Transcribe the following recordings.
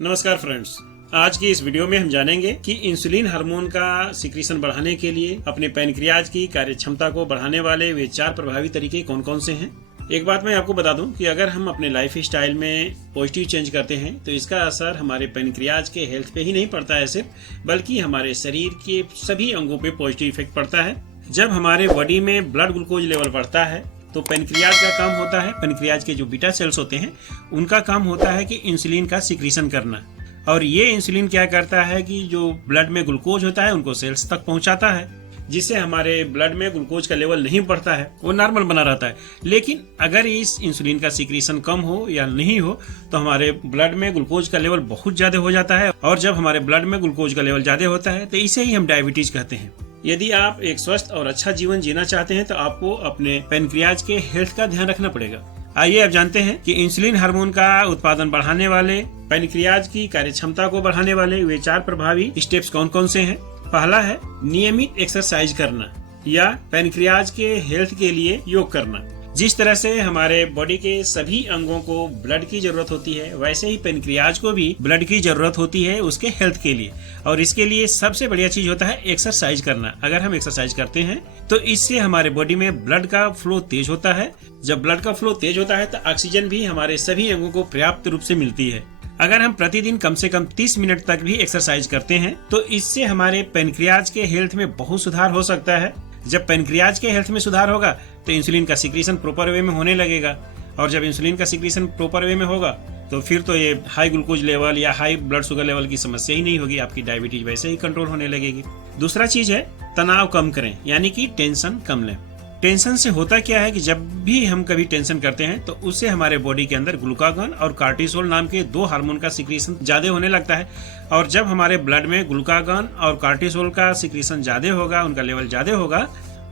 नमस्कार फ्रेंड्स, आज की इस वीडियो में हम जानेंगे कि इंसुलिन हार्मोन का सिक्रीशन बढ़ाने के लिए अपने पैनक्रियाज की कार्यक्षमता को बढ़ाने वाले वे 4 प्रभावी तरीके कौन कौन से हैं। एक बात मैं आपको बता दूं कि अगर हम अपने लाइफ स्टाइल में पॉजिटिव चेंज करते हैं तो इसका असर हमारे पैनक्रियाज के हेल्थ पे ही नहीं पड़ता है सिर्फ, बल्कि हमारे शरीर के सभी अंगों पे पॉजिटिव इफेक्ट पड़ता है। जब हमारे बॉडी में ब्लड ग्लूकोज लेवल बढ़ता है तो पैनक्रियाज का काम होता है, पैनक्रियाज के जो बीटा सेल्स होते हैं उनका काम होता है कि इंसुलिन का सिक्रीशन करना। और ये इंसुलिन क्या करता है कि जो ब्लड में ग्लूकोज होता है उनको सेल्स तक पहुंचाता है, जिससे हमारे ब्लड में ग्लूकोज का लेवल नहीं बढ़ता है, वो नॉर्मल बना रहता है। लेकिन अगर इस इंसुलिन का सिक्रीशन कम हो या नहीं हो तो हमारे ब्लड में ग्लूकोज का लेवल बहुत ज्यादा हो जाता है, और जब हमारे ब्लड में ग्लूकोज का लेवल ज्यादा होता है तो इसे ही हम डायबिटीज कहते हैं। यदि आप एक स्वस्थ और अच्छा जीवन जीना चाहते हैं तो आपको अपने पैनक्रियाज के हेल्थ का ध्यान रखना पड़ेगा। आइए अब जानते हैं कि इंसुलिन हार्मोन का उत्पादन बढ़ाने वाले, पैनक्रियाज की कार्यक्षमता को बढ़ाने वाले वे 4 प्रभावी स्टेप्स कौन कौन से हैं। पहला है नियमित एक्सरसाइज करना या पैनक्रियाज के हेल्थ के लिए योग करना। जिस तरह से हमारे बॉडी के सभी अंगों को ब्लड की जरूरत होती है, वैसे ही पैनक्रियाज को भी ब्लड की जरूरत होती है उसके हेल्थ के लिए, और इसके लिए सबसे बढ़िया चीज होता है एक्सरसाइज करना। अगर हम एक्सरसाइज करते हैं तो इससे हमारे बॉडी में ब्लड का फ्लो तेज होता है। जब ब्लड का फ्लो तेज होता है तो ऑक्सीजन भी हमारे सभी अंगों को पर्याप्त रूप से मिलती है। अगर हम प्रतिदिन कम से कम 30 मिनट तक भी एक्सरसाइज करते हैं तो इससे हमारे पैनक्रियाज के हेल्थ में बहुत सुधार हो सकता है। जब पैनक्रियाज के हेल्थ में सुधार होगा तो इंसुलिन का सिक्रीशन प्रॉपर वे में होने लगेगा, और जब इंसुलिन का सिक्रीशन प्रॉपर वे में होगा तो फिर तो ये हाई ग्लूकोज लेवल या हाई ब्लड शुगर लेवल की समस्या ही नहीं होगी, आपकी डायबिटीज वैसे ही कंट्रोल होने लगेगी। दूसरा चीज है तनाव कम करें, यानी कि टेंशन कम लें। टेंशन से होता क्या है कि जब भी हम कभी टेंशन करते हैं तो उससे हमारे बॉडी के अंदर ग्लूकागॉन और कार्टिसोल नाम के 2 हार्मोन का सिक्रीशन ज्यादा होने लगता है, और जब हमारे ब्लड में ग्लूकागॉन और कार्टिसोल का सिक्रीशन ज्यादा होगा, उनका लेवल ज्यादा होगा,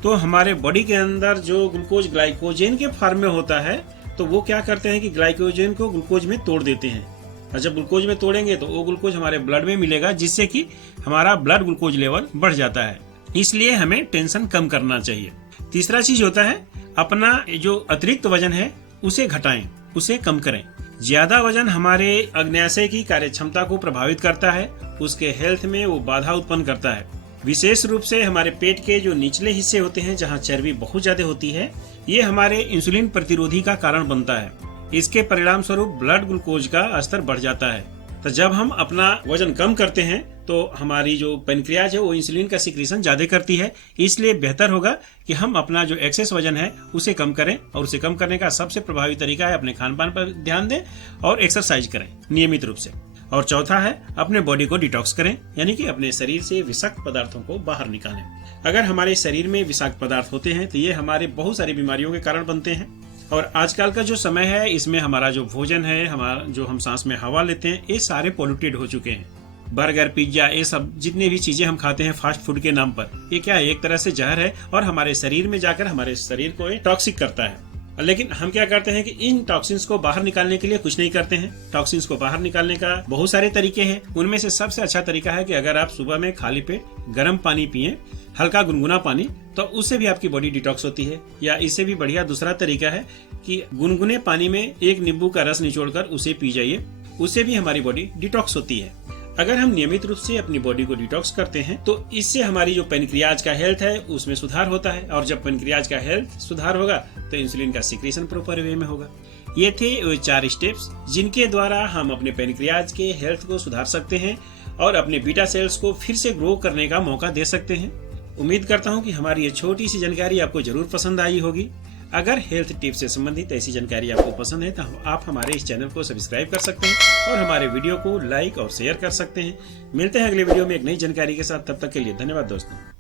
तो हमारे बॉडी के अंदर जो ग्लूकोज ग्लाइकोजन के फॉर्म में होता है तो वो क्या करते हैं कि ग्लाइकोजन को ग्लूकोज में तोड़ देते हैं, और जब ग्लूकोज में तोड़ेंगे तो वो ग्लूकोज हमारे ब्लड में मिलेगा, जिससे कि हमारा ब्लड ग्लूकोज लेवल बढ़ जाता है। इसलिए हमें टेंशन कम करना चाहिए। तीसरा चीज होता है अपना जो अतिरिक्त वजन है उसे घटाएं, उसे कम करें। ज्यादा वजन हमारे अग्न्याशय की कार्यक्षमता को प्रभावित करता है, उसके हेल्थ में वो बाधा उत्पन्न करता है। विशेष रूप से हमारे पेट के जो निचले हिस्से होते हैं जहाँ चर्बी बहुत ज्यादा होती है, ये हमारे इंसुलिन प्रतिरोधी का कारण बनता है। इसके परिणाम स्वरूप ब्लड ग्लूकोज का स्तर बढ़ जाता है। तो जब हम अपना वजन कम करते हैं तो हमारी जो पैनक्रियाज है वो इंसुलिन का सिक्रीशन ज्यादा करती है। इसलिए बेहतर होगा कि हम अपना जो एक्सेस वजन है उसे कम करें, और उसे कम करने का सबसे प्रभावी तरीका है अपने खान पान पर ध्यान दें और एक्सरसाइज करें नियमित रूप से। और चौथा है अपने बॉडी को डिटॉक्स करें, यानी कि अपने शरीर से विषाक्त पदार्थों को बाहर निकालें। अगर हमारे शरीर में विषाक्त पदार्थ होते हैं तो ये हमारे बहुत सारी बीमारियों के कारण बनते हैं। और आजकल का जो समय है इसमें हमारा जो भोजन है, हमारा जो हम सांस में हवा लेते हैं, ये सारे पॉल्यूटेड हो चुके हैं। बर्गर, पिज्जा, ये सब जितने भी चीजें हम खाते हैं फास्ट फूड के नाम पर, ये क्या है, एक तरह से जहर है और हमारे शरीर में जाकर हमारे शरीर को टॉक्सिक करता है। लेकिन हम क्या करते हैं कि इन टॉक्सिन्स को बाहर निकालने के लिए कुछ नहीं करते हैं। टॉक्सिन्स को बाहर निकालने का बहुत सारे तरीके हैं। उनमें से सबसे अच्छा तरीका है कि अगर आप सुबह में खाली पेट गर्म पानी पिए, हल्का गुनगुना पानी, तो उससे भी आपकी बॉडी डिटॉक्स होती है। या इससे भी बढ़िया दूसरा तरीका है कि गुनगुने पानी में 1 नींबू का रस निचोड़कर उसे पी जाइए, उससे भी हमारी बॉडी डिटॉक्स होती है। अगर हम नियमित रूप से अपनी बॉडी को डिटॉक्स करते हैं तो इससे हमारी जो पैनक्रियाज का हेल्थ है उसमें सुधार होता है, और जब पैनक्रियाज का हेल्थ सुधार होगा तो इंसुलिन का सिक्रीशन प्रॉपर वे में होगा। ये थे वो 4 स्टेप्स जिनके द्वारा हम अपने पैनक्रियाज के हेल्थ को सुधार सकते हैं और अपने बीटा सेल्स को फिर से ग्रो करने का मौका दे सकते हैं। उम्मीद करता हूँ कि हमारी ये छोटी सी जानकारी आपको जरूर पसंद आई होगी। अगर हेल्थ टिप्स से संबंधित ऐसी जानकारी आपको पसंद है तो आप हमारे इस चैनल को सब्सक्राइब कर सकते हैं और हमारे वीडियो को लाइक और शेयर कर सकते हैं। मिलते हैं अगले वीडियो में एक नई जानकारी के साथ, तब तक के लिए धन्यवाद दोस्तों।